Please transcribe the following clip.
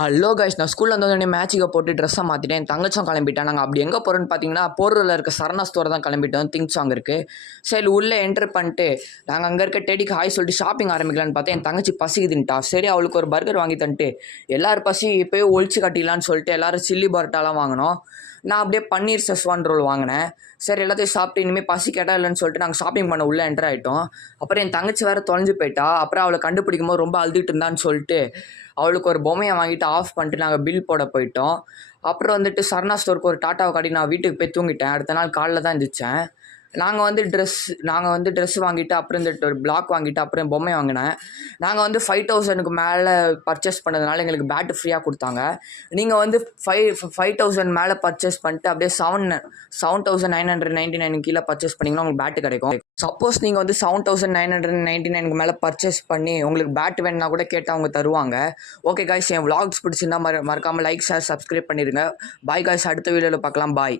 Hello guys, நான் ஸ்கூலில் வந்தோடனே மேட்சுக்கு போட்டு ட்ரெஸ்ஸை மாற்றிட்டேன். என் தங்கச்சும் கிளம்பிட்டேன். நாங்கள் அப்படி எங்கே போகிறோன்னு பார்த்தீங்கன்னா, போரூரில் இருக்க சரணா ஸ்டோர் தான் கிளம்பிட்டோம். திங்ஸ் சாங் இருக்குது. சரி, உள்ளே என்ட்ரு பண்ணிட்டு நாங்கள் அங்கே இருக்க டெடிக்கு ஹாய் சொல்லிட்டு ஷாப்பிங் ஆரம்பிக்கலான்னு பார்த்தேன். என் தங்கச்சி பசிக்குதுன்ட்டா. சரி, அவளுக்கு ஒரு பர்கர் வாங்கி தந்துட்டு எல்லோரும் பசி இப்போயே ஒழிச்சு கட்டிடலான்னு சொல்லிட்டு எல்லோரும் சில்லி பரோட்டாலாம் வாங்கினோம். நான் அப்படியே பன்னீர் செஸ்வான் ரோல் வாங்கினேன். சரி, எல்லாத்தையும் சாப்பிட்டு இனிமேல் பசி கேட்டால் இல்லைன்னு சொல்லிட்டு நாங்கள் ஷாப்பிங் பண்ண உள்ளே என்ட்ரு ஆகிட்டோம். அப்புறம் என் தங்கச்சி வேறு தொலைஞ்சு போயிட்டா. அப்புறம் அவளை கண்டுபிடிக்கும் போது ரொம்ப அழுதுட்டு இருந்தான்னு சொல்லிட்டு அவளுக்கு ஒரு பொம்மையை வாங்கிட்டு ஆஃப் பண்ணிட்டு நாங்கள் பில் போட போயிட்டோம். அப்புறம் வந்துட்டு சரணா ஸ்டோருக்கு ஒரு டாட்டாவை காட்டி நான் வீட்டுக்கு போய் தூங்கிட்டேன். அடுத்த நாள் காலைல தான் இருந்துச்சேன். நாங்கள் வந்து ட்ரெஸ் வாங்கிட்டு அப்புறம் இந்த ஒரு பிளாக் வாங்கிட்டு அப்புறம் பொம்மை வாங்கினேன். நாங்கள் வந்து 5000க்கு மேலே பர்ச்சேஸ் பண்ணதுனால எங்களுக்கு பேட்டு ஃப்ரீயாக கொடுத்தாங்க. நீங்கள் வந்து 5000 மேலே பர்ச்சேஸ் பண்ணிட்டு அப்படியே 7999 கீழே பர்ச்சேஸ் பண்ணிங்கன்னா உங்களுக்கு பேட்டு கிடைக்கும். சப்போஸ் நீங்கள் வந்து 7999க்கு மேலே பர்ச்சேஸ் பண்ணி உங்களுக்கு பேட் வேணுன்னா கூட கேட்டால் அவங்க தருவாங்க. ஓகே காய்ஸ், என் vlogs பிடிச்சிருந்தா மறக்காமல் லைக், ஷேர், சப்ஸ்கிரைப் பண்ணிடுங்க. பாய் காய்ஸ், அடுத்த வீடியோவில் பார்க்கலாம். பாய்.